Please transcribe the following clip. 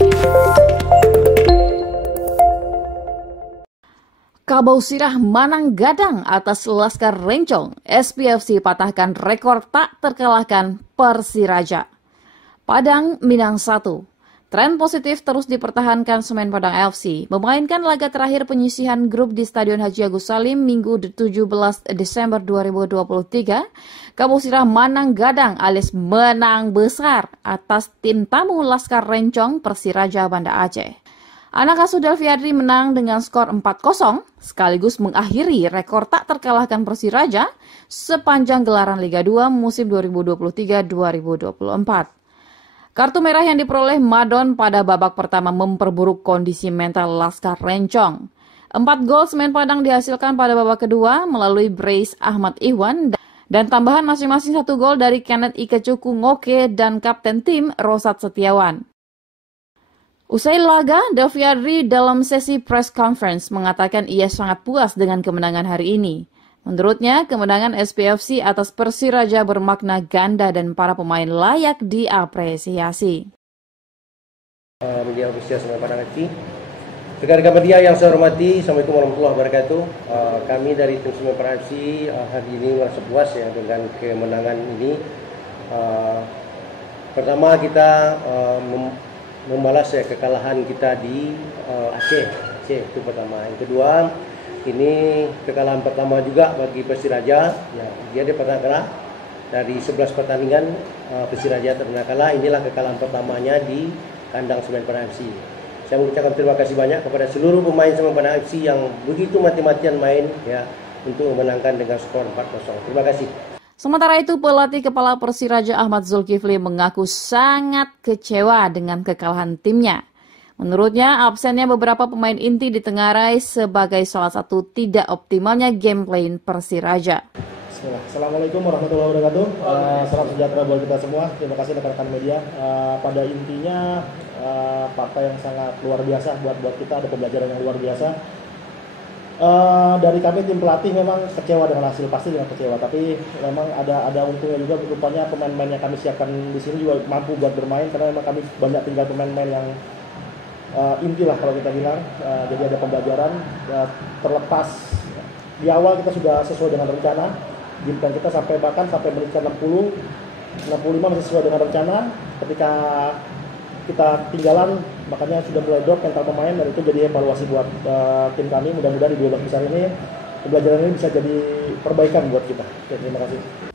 Kabau sirah Manang Gadang atas Laskar Rencong, SPFC patahkan rekor tak terkalahkan Persiraja. Padang Minang 1. Tren positif terus dipertahankan Semen Padang FC, memainkan laga terakhir penyisihan grup di Stadion Haji Agus Salim Minggu 17 Desember 2023. Kabau sirah Manang Gadang alias menang besar atas tim tamu Laskar Rencong Persiraja Banda Aceh. Anak asuh Delviadri menang dengan skor 4-0, sekaligus mengakhiri rekor tak terkalahkan Persiraja sepanjang gelaran Liga 2 musim 2023-2024. Kartu merah yang diperoleh Madon pada babak pertama memperburuk kondisi mental Laskar Rencong. 4 gol Semen Padang dihasilkan pada babak kedua melalui brace Ahmad Iwan dan tambahan masing-masing 1 gol dari Kenneth Ikecuku Ngoke dan kapten tim Rosat Setiawan. Usai laga, Delviadri dalam sesi press conference mengatakan ia sangat puas dengan kemenangan hari ini. Menurutnya, kemenangan SPFC atas Persiraja bermakna ganda dan para pemain layak diapresiasi. Media ofisial Semen Padang FC. Rekan-rekan media yang saya hormati, Assalamualaikum warahmatullahi wabarakatuh. Kami dari tim Semen Padang FC hari ini merasa puas ya dengan kemenangan ini. Pertama kita membalas kekalahan kita di Aceh itu pertama. Yang kedua, ini kekalahan pertama juga bagi Persiraja. Ya, dia pernah kalah dari 11 pertandingan. Persiraja pernah kalah. Inilah kekalahan pertamanya di kandang Semen Padang FC. Saya mengucapkan terima kasih banyak kepada seluruh pemain Semen Padang FC yang begitu mati-matian main ya untuk memenangkan dengan skor 4-0. Terima kasih. Sementara itu, pelatih kepala Persiraja Ahmad Zulkifli mengaku sangat kecewa dengan kekalahan timnya. Menurutnya, absennya beberapa pemain inti ditengarai sebagai salah satu tidak optimalnya gameplay Persiraja. Assalamualaikum warahmatullahi wabarakatuh. Salam sejahtera buat kita semua. Terima kasih rekan-rekan media. Pada intinya, partai yang sangat luar biasa buat kita, ada pembelajaran yang luar biasa. Dari kami tim pelatih memang kecewa dengan hasil, pasti dengan kecewa, tapi memang ada untungnya juga. Rupanya pemain-pemain yang kami siapkan di sini juga mampu buat bermain, karena memang kami banyak tinggal pemain-pemain yang inti lah kalau kita bilang. Jadi ada pembelajaran terlepas di awal kita sudah sesuai dengan rencana, dan kita bahkan sampai menit 65 masih sesuai dengan rencana. Ketika kita tinggalan, makanya sudah mulai drop mental pemain, dan itu jadi evaluasi buat tim kami. Mudah-mudahan di 12 besar ini pembelajaran ini bisa jadi perbaikan buat kita. Oke, terima kasih.